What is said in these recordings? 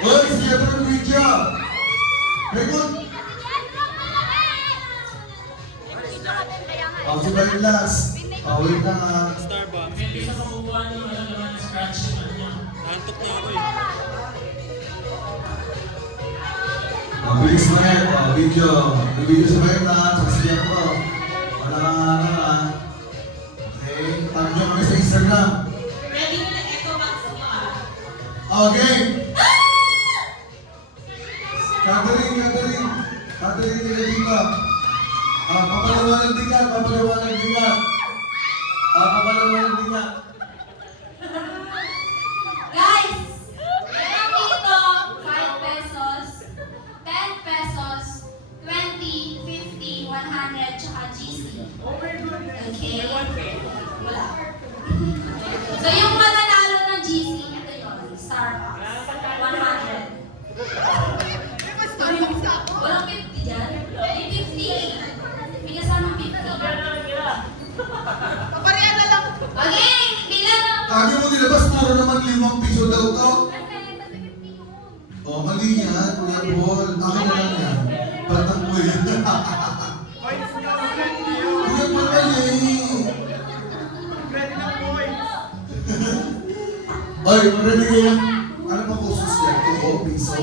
Hoy, siya pa ng video. Record. Si Barilas. Wait lang ha. Starbucks. Isa sa kukuha niyo, wala naman scratch yung ano niya. Nantok na ako eh. Bilis mo yan. Video. Video sa Barilas. Saksiyan ko. Wala ka nga. Okay. Tag nyo kami sa Instagram. Ready na na echo box mo ah. Okay. Catherine, ready ka? Papalawanan din ka. Papalawanan din ka. Guys! Meron dito 5 pesos, 10 pesos, 20, 50, 100, tsaka GC. Okay? Wala. So yung mananalo ng GC, ito yun, Starbucks. 100. Walang 50 dyan? May 50. May kasamang 50. Papareha na lang. Okay, bilang ng... Lagi mo nilabas, puro naman 5 piso daw to. Oh, mali yan, Kuya Paul. Akin na lang yan. Batang mo yan. Kuya Paul, mali. Oy, ready kayo? Ano pa kusus yan? 2 piso?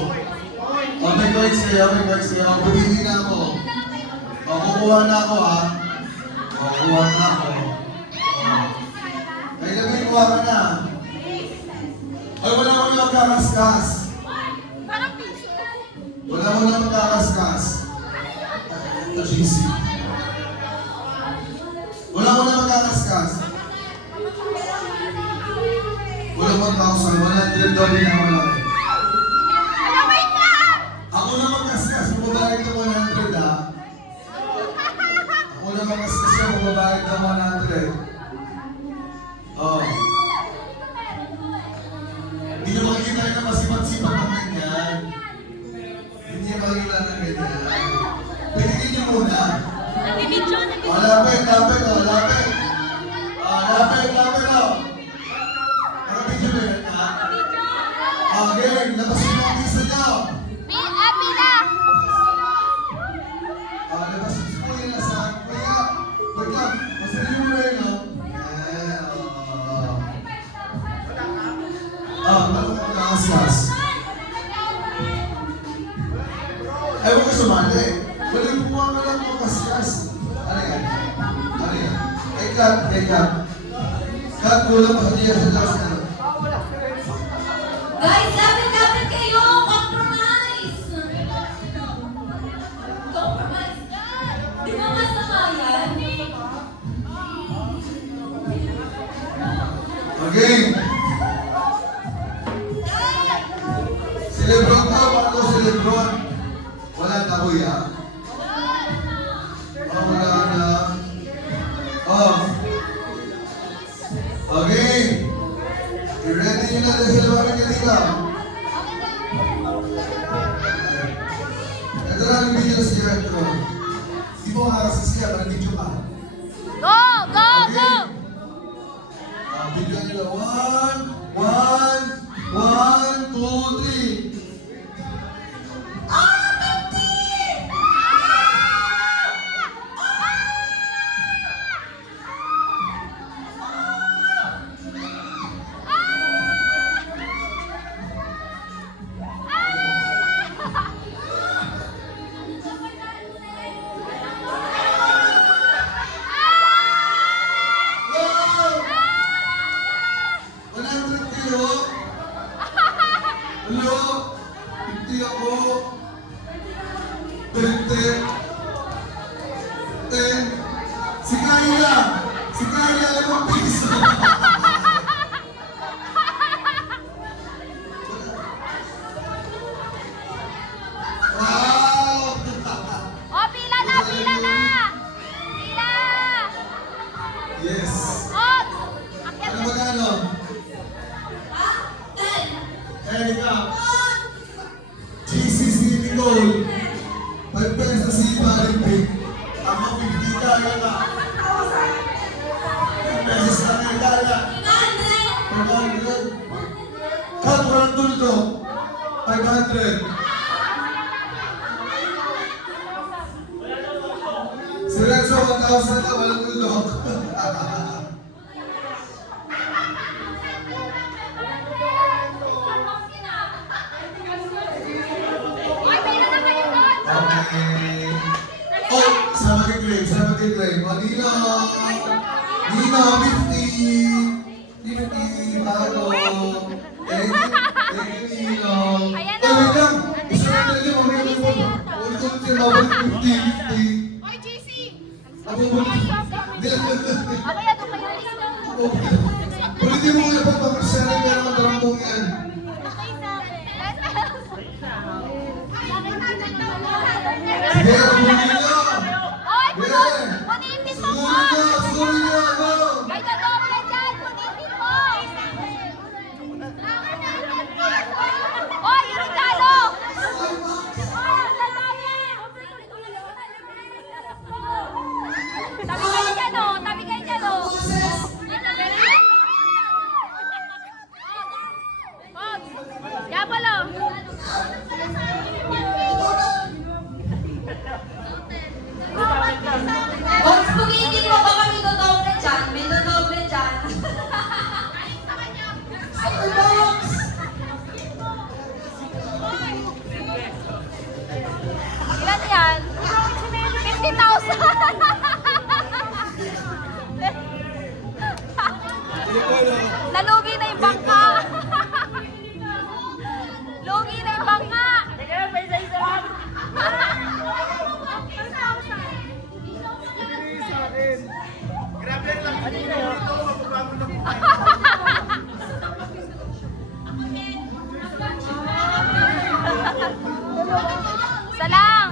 Oh, may coins kayo. Bumili na ako. Oh, kukuha na ako ha. Oh, kukuha na ako. Ay, may kuha ka na. Ay, wala ko yung magkakaskas. Wala mo na magkakaskas. Ito, GC. Wala mo na magkakaskas. Wala mo $1,000. $100 na wala. Ako na magkaskas. Mababayad ka 100 ha. Ako na magkaskas siya. Mababayad ka 100. Oh. Hindi nyo makikita na masipat-sipat ng ganyan. Hindi nyo makikita ng ganyan. Pinigin nyo muna. Oh, lapit. Lapit. Nakabidyo ba yun, ha? Okay, labasin mo ang pisa nyo. Labasin mo yung lasan. Wait lang. Masalin mo ba yun, no? Bago mo nakaskas. Ay, huwag ka sumali. Wala yung buwa ka lang mga kaskas. Ano yan? Ay, cut. Cut, kulang pa niya sa last na. Guys, lapit kayo! Compromise! Compromise! Di ba masama yan? Okay. Si Lebron ka, paano si Lebron? Wala na kuya? Wala na. Oh. Okay. I-ready nyo na dahil lumamit ka dito. Ito na ang video si Retro. Di mo makakasas kaya, parang video ka. Okay. Video nila. 1, 2, 3. Hello? Hindi ako. 10. Si Kaya! Si Kaya, 5 piso! Wow! Pila na! Yes! Akyat Ano magkano? Ah, 10! Ikaw! GC! Cut, walang tuldok. 500. Si Renzo, 1,000 na, walang tuldok. Ay, pila na kayo doon. Okay. Oh, sama kay Clay. Oh, Nino, 50. 50, bago. Thank you, Nino. Ayan, Oh, wait lang. oh. Isa na tayo, mamaya na po. Ulit-ulit yung mabalik 50. Oy, JC. Ako, hindi. Mamaya doon kayo. Ulitin mo nga pagpapasyalan ka naman darambong yan. Sige, ulitin nyo. Oy, Yeah. punitin mo po. Sugurin nyo, go. May dodoble dyan, punitin mo. Oy, yung regalo. Tabi kayo dyan, oh. Tabi kayo dyan, oh. Diabolo. Huwag pumigil mo baka may dodoble dyan. May dodoble dyan. Ilan yan? 50,000. Nalugi na yung bangka. Lugi na yung bangka. Salang.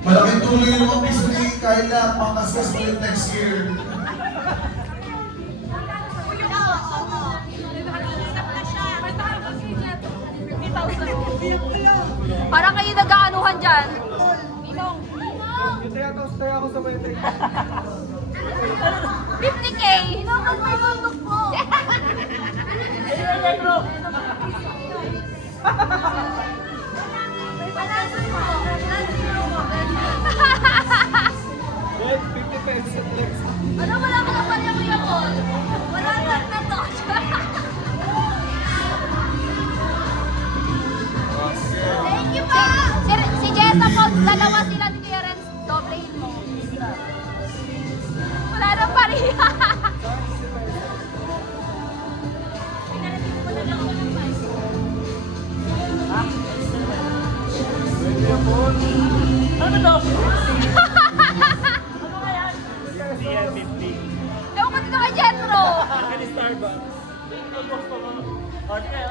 Malaking tuloy yung mga piso ni Kyla, pangkaskas ulit next year. Parang kayo nag-aanuhan dyan. 50K. Ano, wala ka na pala kuya Paul? Wala na to. Thank you po. Si Jessa po, dalawa sila ni Kuya Renz. Doblehin mo. Wala nang pariya. Ano to? Ewan ko dito kay Jethro. Starbucks. Okay,